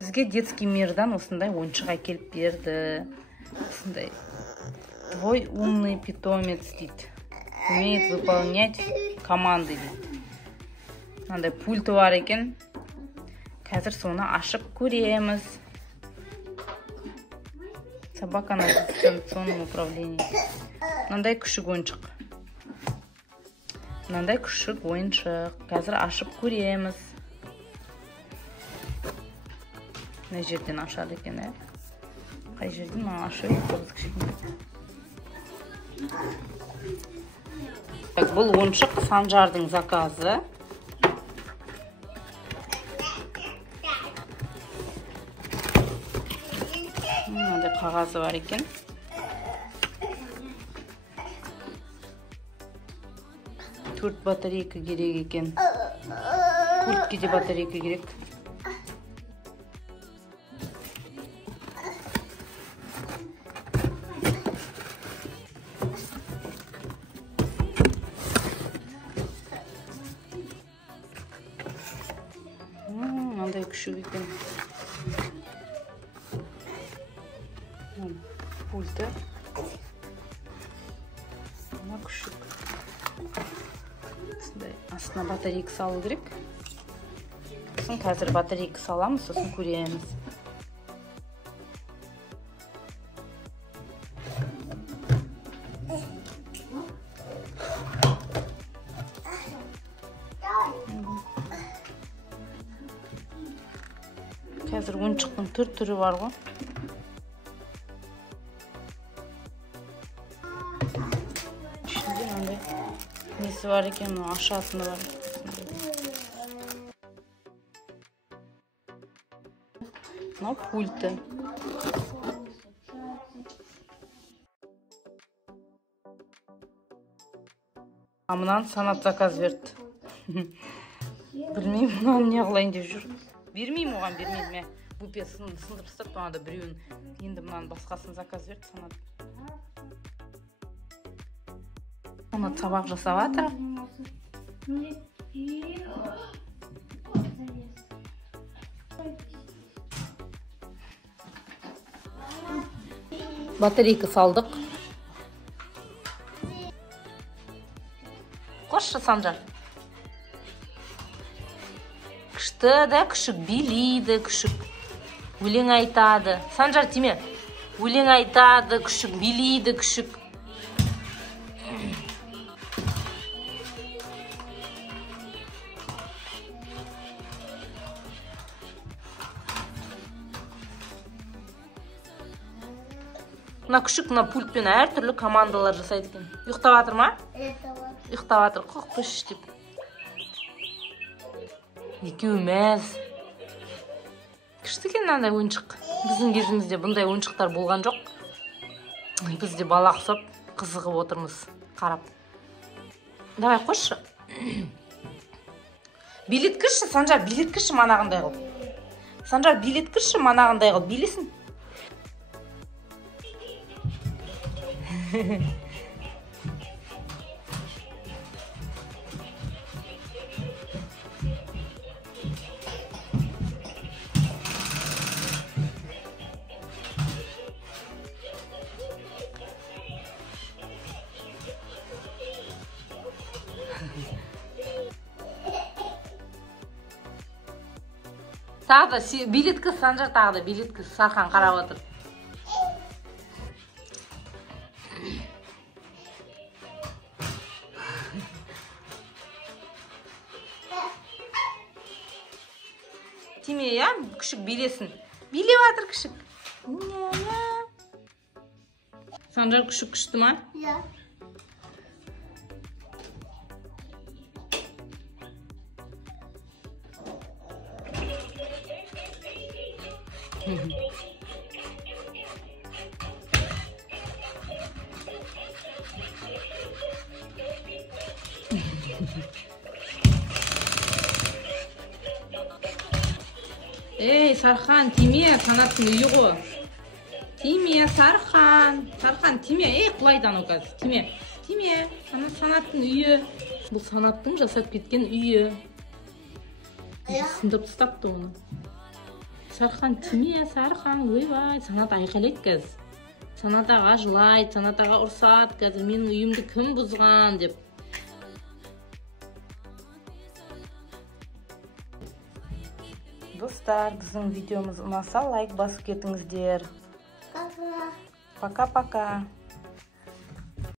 Бізге детский мирдан осындай ойыншық әкеліп берді. Осындай. Твой умный питомец дейді. Умеет выполнять команды дейді. Мынандай пульті бар екен. Қазір соны ашып көреміз. Собака на дистанционном управлении. Мынандай күшік ойыншық. Мынандай күшік ойыншық. Қазір ашып көреміз. Мына жерден ашады екен, ә? Қай жерден маған ашып өтті. Бұл ойыншық Санжардың заказы. Мынандай қағазы бар екен. Төрт батарейка керек екен. Пультке де батарейка керек. Мынандай күшік екен. Пульті. Мына күшік. Астына батарейка салу керек. Сосын қазір батарейка саламыз, сосын көреміз. Қазір ойыншықтың түр-түрі бар ғой. Ішінде мынандай несі бар екен, ашатыны бар. Мынау пульті. Мынаны Санат заказ берді. Білмеймін, мынаны не қылайын деп жүр. Бермеймін оған, бермеймін. Бұпе сындырып тастап, мынада біреуін. Енді мынаны басқасын заказ берді Санат. Санат сабақ жасап жатыр. Батарейка салдық. Қошы, Санжар. Күшті да күшік билейді, күшік өлең айтады. Санжар, тиме. Өлең айтады, күшік билейді, күшік. Мына күшік мына пультпен әртүрлі командалар жасайды екен. Ұйықтап жатыр ма? Ұйықтап жатыр. Құқпыш деп. Екеуі мәз. Күшті екен мынандай ойыншық. Біздің кезімізде бұндай ойыншықтар болған жоқ. Біз де бала құсап, қызығып отырмыз, қарап. Давай қойшы. Билеткіші, Санжар, билеткіші манағындай қыл. Санжар, билеткіші манағындай қыл. Билесін. Тағы да билеткі, Санжар, тағы да билеткі. Сархан қарап отыр. Тиме, я? Күшік билесін. Билеп атыр күшік. Санжар, күшік күшті ма? Я. Ей, Сархан, тиме, Санаттың үйі ғой. Тиме, Сархан. Сархан, тиме. Ей, құлайды анау қазір. Тиме. Тиме. Санаттың үйі. Бұл Санаттың жасап кеткен үйі. сындырып тастапты оны. Сархан, тиме, Сархан, ойбай, Санат айқайлайды қазір. Санат аға жылайды, Санат аға ұрсады қазір, менің үйімді кім бұзған деп. Достар, біздің видеомыз ұнаса лайк басып кетіңіздер. Пока-пока.